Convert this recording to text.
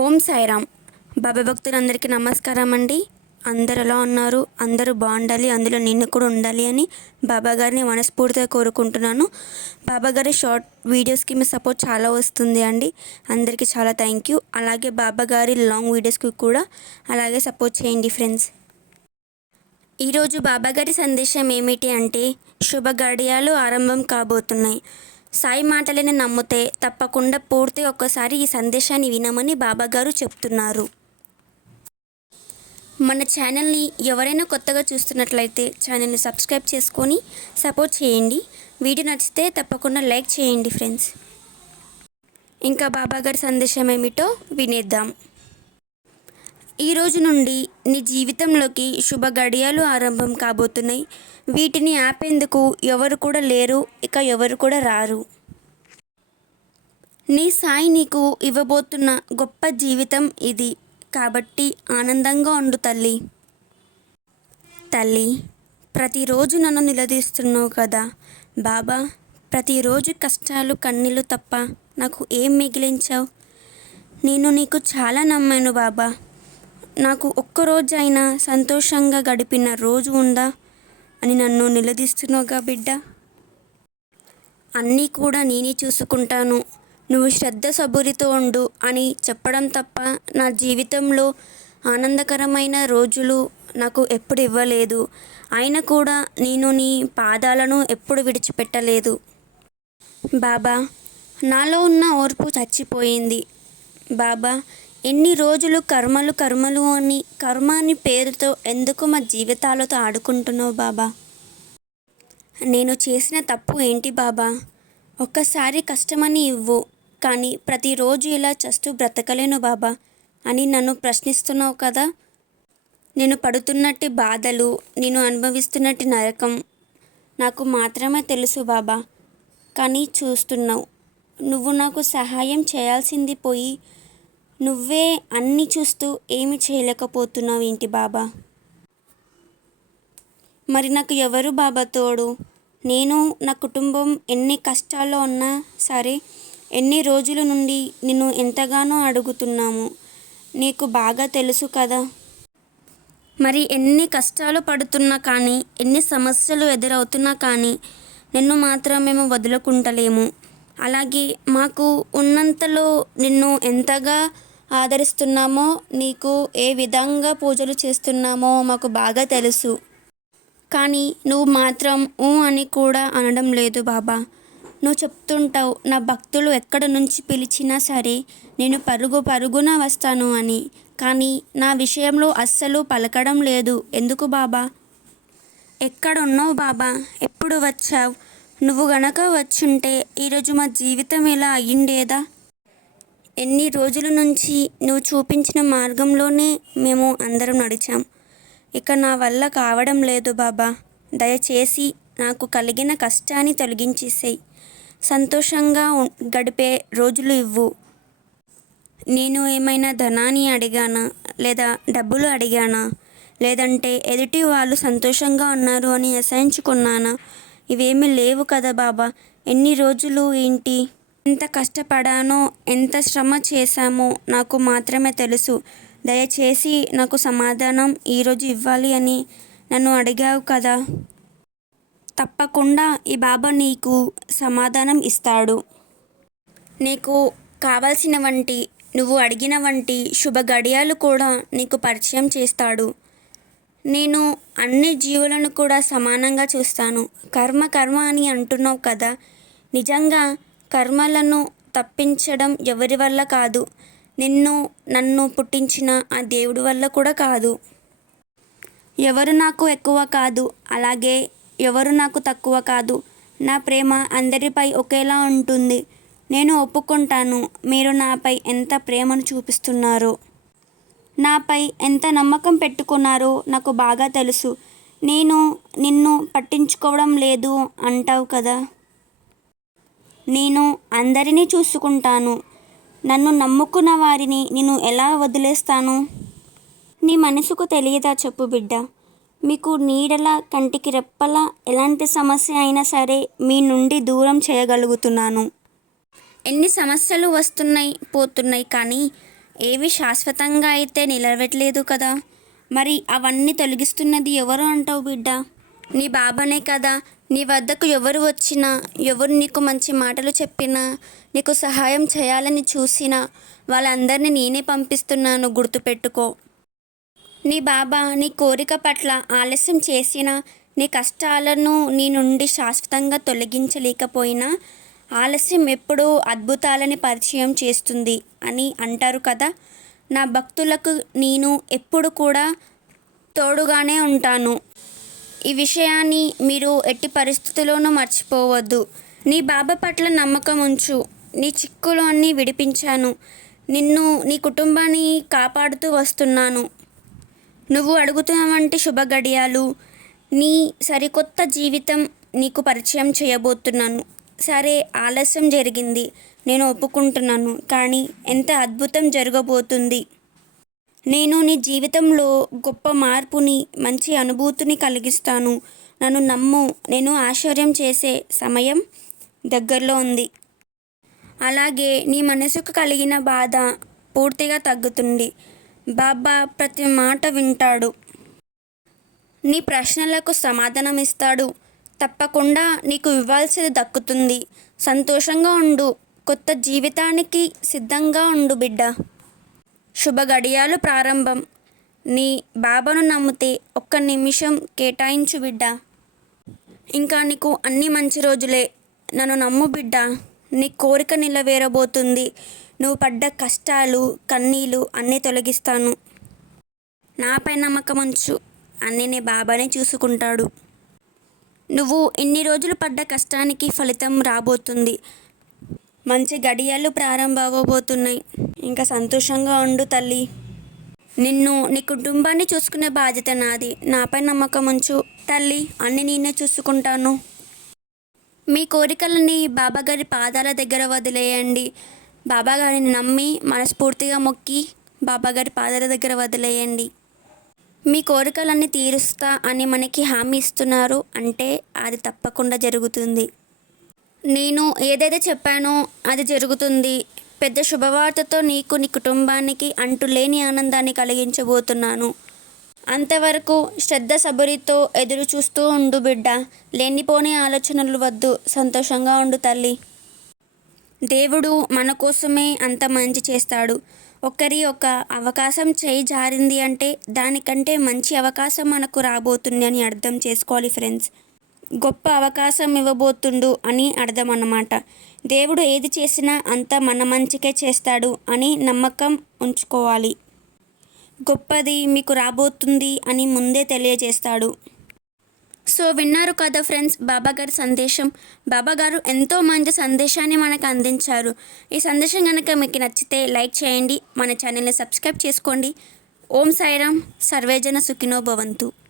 ఓం సాయిరామ్. బాబా భక్తులందరికీ నమస్కారం అండి అందరు ఎలా ఉన్నారు? అందరూ బాగుండాలి. అందులో నిన్ను కూడా ఉండాలి అని బాబా గారిని మనస్ఫూర్తిగా కోరుకుంటున్నాను. బాబా గారి షార్ట్ వీడియోస్కి మీ సపోర్ట్ చాలా వస్తుంది అండి. అందరికీ చాలా థ్యాంక్ యూ. అలాగే బాబా గారి లాంగ్ వీడియోస్కి కూడా అలాగే సపోర్ట్ చేయండి ఫ్రెండ్స్. ఈరోజు బాబా గారి సందేశం ఏమిటి అంటే శుభ గడియాలు ఆరంభం కాబోతున్నాయి. సాయి మాటలని నమ్మితే తప్పకుండా పూర్తి ఒక్కసారి ఈ సందేశాన్ని వినమని బాబా గారు చెప్తున్నారు. మన ఛానల్ని ఎవరైనా కొత్తగా చూస్తున్నట్లయితే ఛానల్ని సబ్స్క్రైబ్ చేసుకొని సపోర్ట్ చేయండి. వీడియో నచ్చితే తప్పకుండా లైక్ చేయండి ఫ్రెండ్స్. ఇంకా బాబా గారి సందేశం ఏమిటో వినేద్దాం. ఈ రోజు నుండి నీ జీవితంలోకి శుభ గడియాలు ఆరంభం కాబోతున్నాయి. వీటిని ఆపేందుకు ఎవరు కూడా లేరు ఇక ఎవరు కూడా రారు. నీ సాయి నీకు ఇవ్వబోతున్న గొప్ప జీవితం ఇది. కాబట్టి ఆనందంగా ఉండు తల్లి. తల్లి ప్రతిరోజు నన్ను నిలదీస్తున్నావు కదా. బాబా ప్రతిరోజు కష్టాలు కన్నీళ్ళు తప్ప నాకు ఏం మిగిలించావు? నేను నీకు చాలా నమ్మాను బాబా. నాకు ఒక్కరోజైనా సంతోషంగా గడిపిన రోజు ఉందా అని నన్ను నిలదీస్తున్నావుగా బిడ్డ. అన్నీ కూడా నేనే చూసుకుంటాను. నువ్వు శ్రద్ధ సబురితో ఉండు అని చెప్పడం తప్ప నా జీవితంలో ఆనందకరమైన రోజులు నాకు ఎప్పుడు ఇవ్వలేదు. అయినా కూడా నేను నీ పాదాలను ఎప్పుడు విడిచిపెట్టలేదు. బాబా నాలో ఉన్న ఓర్పు చచ్చిపోయింది. బాబా ఎన్ని రోజులు కర్మలు కర్మలు అని కర్మ అని పేరుతో ఎందుకు మా జీవితాలతో ఆడుకుంటున్నావు బాబా? నేను చేసిన తప్పు ఏంటి బాబా? ఒక్కసారి కష్టమని ఇవ్వు కానీ ప్రతిరోజు ఇలా చస్తూ బ్రతకలేను బాబా అని నన్ను ప్రశ్నిస్తున్నావు కదా? నేను పడుతున్నట్టు బాధలు నేను అనుభవిస్తున్నట్టు నరకం నాకు మాత్రమే తెలుసు బాబా. కానీ చూస్తున్నావు నువ్వు నాకు సహాయం చేయాల్సింది పోయి నువ్వే అన్నీ చూస్తూ ఏమి చేయలేకపోతున్నావు ఏంటి బాబా? మరి నాకు ఎవరు బాబా తోడు? నేను నా కుటుంబం ఎన్ని కష్టాల్లో ఉన్నా సరే ఎన్ని రోజుల నుండి నిన్ను ఎంతగానో అడుగుతున్నాము. నీకు బాగా తెలుసు కదా? మరి ఎన్ని కష్టాలు పడుతున్నా కానీ ఎన్ని సమస్యలు ఎదురవుతున్నా కానీ నిన్ను మాత్రం మేము వదులుకుంటలేము. అలాగే మాకు ఉన్నంతలో నిన్ను ఎంతగా ఆదరిస్తున్నామో నీకు ఏ విధంగా పూజలు చేస్తున్నామో మాకు బాగా తెలుసు. కానీ నువ్వు మాత్రం ఊ అని కూడా అనడం లేదు బాబా. నువ్వు చెప్తుంటావు నా భక్తులు ఎక్కడ నుంచి పిలిచినా సరే నేను పరుగు పరుగున వస్తాను అని. కానీ నా విషయంలో అస్సలు పలకడం లేదు. ఎందుకు బాబా? ఎక్కడున్నావు బాబా? ఎప్పుడు వచ్చావు? నువ్వు గనక వచ్చుంటే ఈరోజు మా జీవితం ఇలా అయ్యిండేదా? ఎన్ని రోజుల నుంచి నువ్వు చూపించిన మార్గంలోనే మేము అందరం నడిచాం. ఇక నా వల్ల కావడం లేదు బాబా. దయచేసి నాకు కలిగిన కష్టాన్ని తొలగించేసేయి. సంతోషంగా గడిపే రోజులు ఇవ్వు. నేను ఏమైనా ధనాన్ని అడిగానా? లేదా డబ్బులు అడిగానా? లేదంటే ఎదుటి వాళ్ళు సంతోషంగా ఉన్నారు అని అసహించుకున్నానా? ఇవేమీ లేవు కదా బాబా. ఎన్ని రోజులు ఏంటి? ఎంత కష్టపడానో ఎంత శ్రమ చేశామో నాకు మాత్రమే తెలుసు. దయచేసి నాకు సమాధానం ఈరోజు ఇవ్వాలి అని నన్ను అడిగావు కదా. తప్పకుండా ఈ బాబా నీకు సమాధానం ఇస్తాడు. నీకు కావాల్సిన వంటి నువ్వు అడిగిన వంటి శుభ గడియాలు కూడా నీకు పరిచయం చేస్తాడు. నేను అన్ని జీవులను కూడా సమానంగా చూస్తాను. కర్మ కర్మ అని అంటున్నావు కదా. నిజంగా కర్మలను తప్పించడం ఎవరి వల్ల కాదు? నిన్ను నన్ను పుట్టించిన ఆ దేవుడి వల్ల కూడా కాదు. ఎవరు నాకు ఎక్కువ కాదు అలాగే ఎవరు నాకు తక్కువ కాదు. నా ప్రేమ అందరిపై ఒకేలా ఉంటుంది. నేను ఒప్పుకుంటాను. మీరు నాపై ఎంత ప్రేమను చూపిస్తున్నారో? నాపై ఎంత నమ్మకం పెట్టుకున్నారో నాకు బాగా తెలుసు. నేను నిన్ను పట్టించుకోవడం లేదు అంటావు కదా? నేను అందరినీ చూసుకుంటాను. నన్ను నమ్ముకున్న వారిని నేను ఎలా వదిలేస్తాను? నీ మనసుకు తెలియదా చెప్పు బిడ్డ. మీకు నీడల కంటికి రెప్పల ఎలాంటి సమస్య అయినా సరే మీ నుండి దూరం చేయగలుగుతున్నాను. ఎన్ని సమస్యలు వస్తున్నాయి పోతున్నాయి కానీ ఏవి శాశ్వతంగా అయితే నిలవట్లేదు కదా. మరి అవన్నీ తొలగిస్తున్నది ఎవరు అంటావు బిడ్డ? నీ బాబానే కదా నీ వద్దకు ఎవరు వచ్చినా ఎవరు నీకు మంచి మాటలు చెప్పినా నీకు సహాయం చేయాలని చూసినా వాళ్ళందరినీ నేనే పంపిస్తున్నాను గుర్తుపెట్టుకో. నీ బాబా నీ కోరిక పట్ల ఆలస్యం చేసినా నీ కష్టాలను నీ నుండి శాశ్వతంగా తొలగించలేకపోయినా ఆలస్యం ఎప్పుడూ అద్భుతాలని పరిచయం చేస్తుంది అని అంటారు కదా. నా భక్తులకు నేను ఎప్పుడు కూడా తోడుగానే ఉంటాను. ఈ విషయాన్ని మీరు ఎట్టి పరిస్థితుల్లోనూ మర్చిపోవద్దు. నీ బాబా పట్ల నమ్మకం ఉంచు. నీ చిక్కులు అన్నీ విడిపించాను. నిన్ను నీ కుటుంబాన్ని కాపాడుతూ వస్తున్నాను. నువ్వు అడుగుతున్నవంటి శుభ గడియాలు నీ సరికొత్త జీవితం నీకు పరిచయం చేయబోతున్నాను. సరే ఆలస్యం జరిగింది. నేను ఒప్పుకుంటున్నాను. కానీ ఎంత అద్భుతం జరగబోతుంది. నేను నీ జీవితంలో గొప్ప మార్పుని మంచి అనుభూతిని కలిగిస్తాను. నన్ను నమ్ము. నేను ఆశ్చర్యం చేసే సమయం దగ్గరలో ఉంది. అలాగే నీ మనసుకు కలిగిన బాధ పూర్తిగా తగ్గుతుంది. బాబా ప్రతి మాట వింటాడు. నీ ప్రశ్నలకు సమాధానం ఇస్తాడు. తప్పకుండా నీకు ఇవ్వాల్సింది దక్కుతుంది. సంతోషంగా ఉండు. కొత్త జీవితానికి సిద్ధంగా ఉండు బిడ్డ. శుభ గడియాలు ప్రారంభం. నీ బాబాను నమ్మితే ఒక్క నిమిషం కేటాయించు బిడ్డ. ఇంకా నీకు అన్ని మంచి రోజులే. నన్ను నమ్ము బిడ్డ. నీ కోరిక నిలవేరబోతుంది నువ్వు పడ్డ కష్టాలు కన్నీలు అన్నీ తొలగిస్తాను. నాపై నమ్మకం ఉంచు. అన్నీ నీ బాబానే చూసుకుంటాడు. నువ్వు ఇన్ని రోజులు పడ్డ కష్టానికి ఫలితం రాబోతుంది. మంచి గడియాలు ప్రారంభమవబోతున్నాయి ఇంకా సంతోషంగా ఉండు తల్లి. నిన్ను నీ కుటుంబాన్ని చూసుకునే బాధ్యత నాది. నాపై నమ్మకం ఉంచు తల్లి అన్ని నేనే చూసుకుంటాను. మీ కోరికలని బాబాగారి పాదాల దగ్గర వదిలేయండి. బాబాగారిని నమ్మి మనస్ఫూర్తిగా మొక్కి బాబాగారి పాదాల దగ్గర వదిలేయండి. మీ కోరికలన్నీ తీరుస్తా అని మనకి హామీ ఇస్తున్నారు అంటే అది తప్పకుండా జరుగుతుంది. నేను ఏదైతే చెప్పానో అది జరుగుతుంది. పెద్ద శుభవార్తతో నీకు నీ కుటుంబానికి అంటులేని ఆనందాన్ని కలిగించబోతున్నాను. అంతవరకు శ్రద్ధ సబరితో ఎదురు చూస్తూ ఉండు బిడ్డ. లేనిపోని ఆలోచనలు వద్దు. సంతోషంగా ఉండు తల్లి. దేవుడు మన కోసమే అంత మంచి చేస్తాడు. ఒకరి ఒక అవకాశం చేయి జారింది అంటే దానికంటే మంచి అవకాశం మనకు రాబోతుంది అని అర్థం చేసుకోవాలి ఫ్రెండ్స్ గొప్ప అవకాశం ఇవ్వబోతుండు అని అర్థం అన్నమాట దేవుడు ఏది చేసినా అంత మన మంచికే చేస్తాడు అని నమ్మకం ఉంచుకోవాలి. గొప్పది మీకు రాబోతుంది అని ముందే తెలియజేస్తాడు. సో విన్నారు కదా ఫ్రెండ్స్ బాబాగారి సందేశం. బాబాగారు ఎంతో మంచి సందేశాన్ని మనకు అందించారు. ఈ సందేశం కనుక మీకు నచ్చితే లైక్ చేయండి. మన ఛానల్ని సబ్స్క్రైబ్ చేసుకోండి. ఓం సాయిరామ్ సర్వేజన సుఖినో భవంతు.